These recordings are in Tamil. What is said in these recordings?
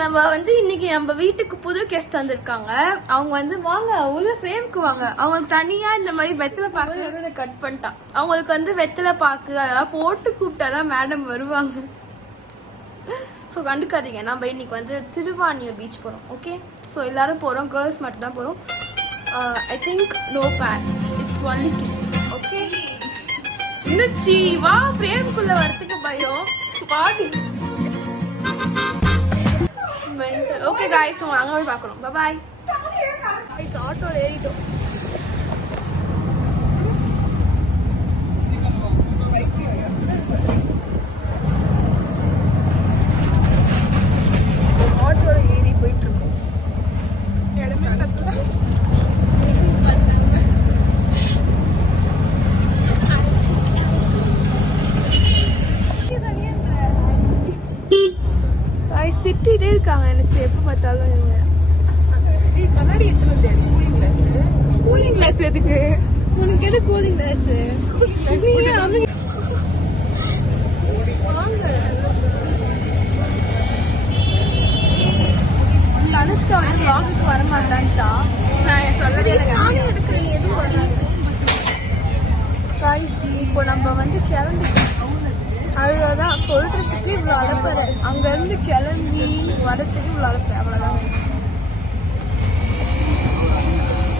நம்ம வந்து இன்னைக்கு நம்ம வீட்டுக்கு புது கெஸ்ட் வந்திருக்காங்க. அவங்க வந்து வாங்க உள்ள ஃப்ரேம்க்கு வாங்க. அவங்க தனியா இந்த மாதிரி வெத்தலை பாக்கு கட் பண்ணிட்டான். அவங்களுக்கு வந்து வெத்தலை பாக்கு அதெல்லாம் போட்டு கூப்பிட்டாதான் மேடம் வருவாங்க. ஸோ கண்டுக்காதீங்க. நம்ம இன்னைக்கு வந்து திருவாணியூர் பீச் போறோம். ஓகே, ஸோ எல்லாரும் போறோம். கேர்ள்ஸ் மட்டும் தான் போறோம். I think no parents, it's only kids. Okay, இன்னச்சி வா, ஃப்ரேம்குள்ள வரதுக்கு பயம் பாடி. ஓகே गाइस, அங்க போய் பார்க்கறோம். Bye bye guys. ஆட்டோல ஏறிட்டோம். ஆட்டோல ஏறி போயிட்டு இருக்கோம். இடமே பத்தல. திட்டிகிட்டே இருக்காங்க எனக்கு எப்போ பார்த்தாலும். கண்ணாடி எடுத்துட்டு வந்தேன். கூலிங் கிளாஸ் எதுக்கு உனக்கு? எது கூலிங் கிளாஸ்? அனுஷ்கா வந்து வாங்குக்கு வரமாட்டான்ட்டா. நான் சொல்லவே எடுக்கிறேன் எதுவும் வராது. இப்போ நம்ம வந்து கிளம்பிட்டோம். அவ்வளோதான் சொல்றதுக்கு இவ்வளோ அழப்பற. அங்கேருந்து கிளம்பி வரத்துக்கு இவ்வளோ அழப்பற. அவ்வளோதான்.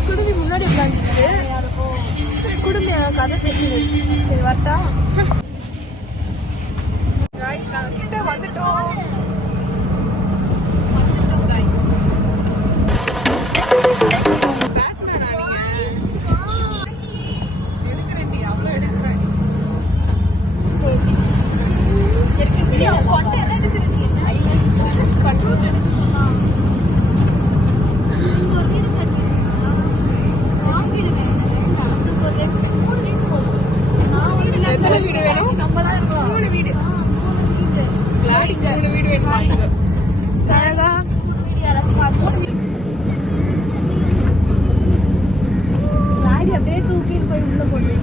குடும்பி முன்னாடி உட்காந்துட்டு குடும்பி கதை பேசுது. சரி வரட்டா? நாங்கள் கிட்ட வந்துட்டோம். அப்படியே தூக்கிட்டு போய் உள்ள போட்டு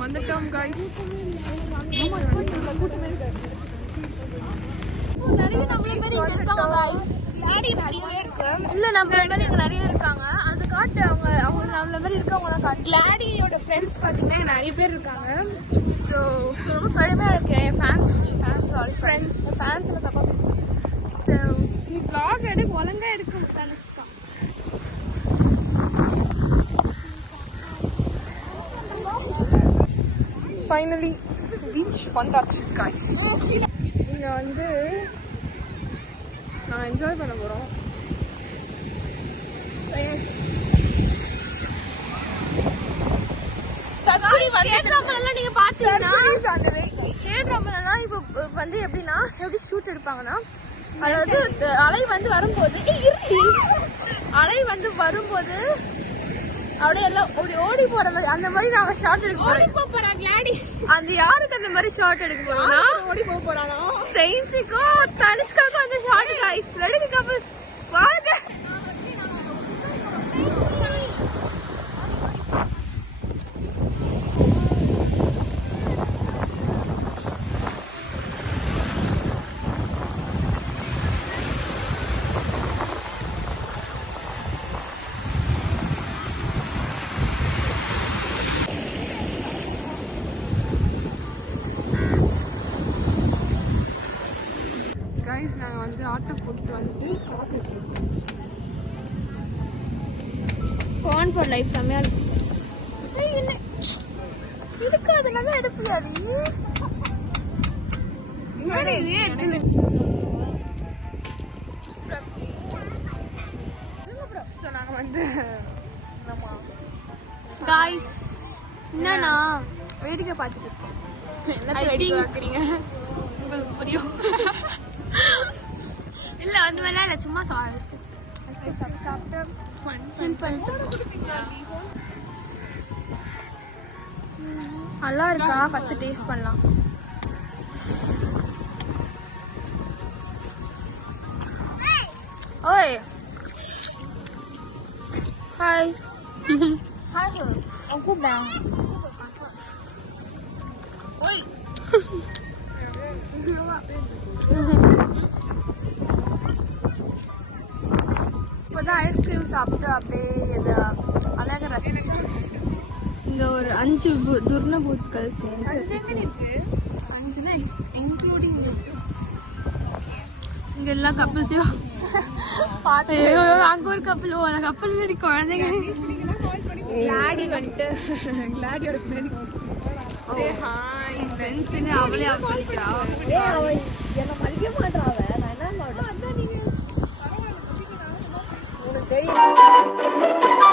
வந்துட்டோம் गाइस. நிறைய நம்மள பேர் இங்க இருக்காங்க गाइस. லாடி நிறைய இருக்கு. இல்ல நம்மள பேர் இங்க நிறைய இருக்காங்க. அது காட்டு. அவங்க நம்மள பேர் இருக்கவங்க காட்டு. லாடியோட ஃப்ரெண்ட்ஸ் பாத்தீங்கன்னா நிறைய பேர் இருக்காங்க. சோ ரொம்ப பெருமையா இருக்கு. ஃபேன்ஸ் ஃப்ரெண்ட்ஸ் ஃபேன்ஸ்ல தப்பா பேசுறேன். நீ vlog எடுக்க ஒழுங்கா எடுக்க முடியலஸ்கா. ஃபைனலி பீச் வந்தாச்சு गाइस. இங்க வந்து நான் என்ஜாய் பண்ண போறோம். நீங்க பாத்தீங்கன்னா இப்ப வந்து எப்படின்னா எப்படி ஷூட் எடுப்பாங்கன்னா, அதாவது அலை வந்து வரும்போது அப்படியே எல்லாம் ஓடி போற மாதிரி அந்த மாதிரி நாங்க ஷார்ட் எடுக்க போறோம். அந்த யாருக்கு அந்த மாதிரி ஷார்ட் எடுக்க போறோம்னா ஓடி போறானா செயின்ஸுக்கும் தனுஷ்காக்கும் அந்த ஷார்ட் गाइस. ரெடி கப்பல்ஸ் வாங்க. நாங்கள் வந்து ஆட்டோ போட்டு வந்து சாப்பிட்டுருக்கோம். ஃபோன் ஃபார் லைஃப் செம்மையா இருக்கு. இதுக்கு அதுல தான் எடுப்பியாடி. ஸோ நாங்கள் வந்து காய்ஸ் என்னன்னா வேடிக்கை பார்த்துட்டு இருக்கோம். என்ன வேடிக்கை பார்க்குறீங்க உங்களுக்கு புரியும். இல்ல அந்த மாதிரிலாம் இல்லை, சும்மா சாப்பிட்டு நல்லா இருக்கா ஃபர்ஸ்ட் டேஸ்ட் பண்ணலாம். ஓய் ஹாய். ஹாய் கூப்பிட்டேன். ஓய் இப்போதான் ஐஸ்கிரீம் சாப்பிட்டு அப்படியே இதை அழகாக ரசிச்சுட்டு இங்க ஒரு 5 துர்ண பூத்கள் சேர்ந்து 5னா இன்க்ளூடிங் இங்க எல்லா கப்பல்ஸையும் அங்க ஒரு கப்பல் அந்த கப்பல் குழந்தைங்க கிளாடி வந்துட்டு கிளாடியோட ஃப்ரெண்ட்ஸ் அவளே பண்ணிக்கிறா. என்ன மதிக்க மாட்டா அவ. நான் என்ன உனக்கு தெரியும்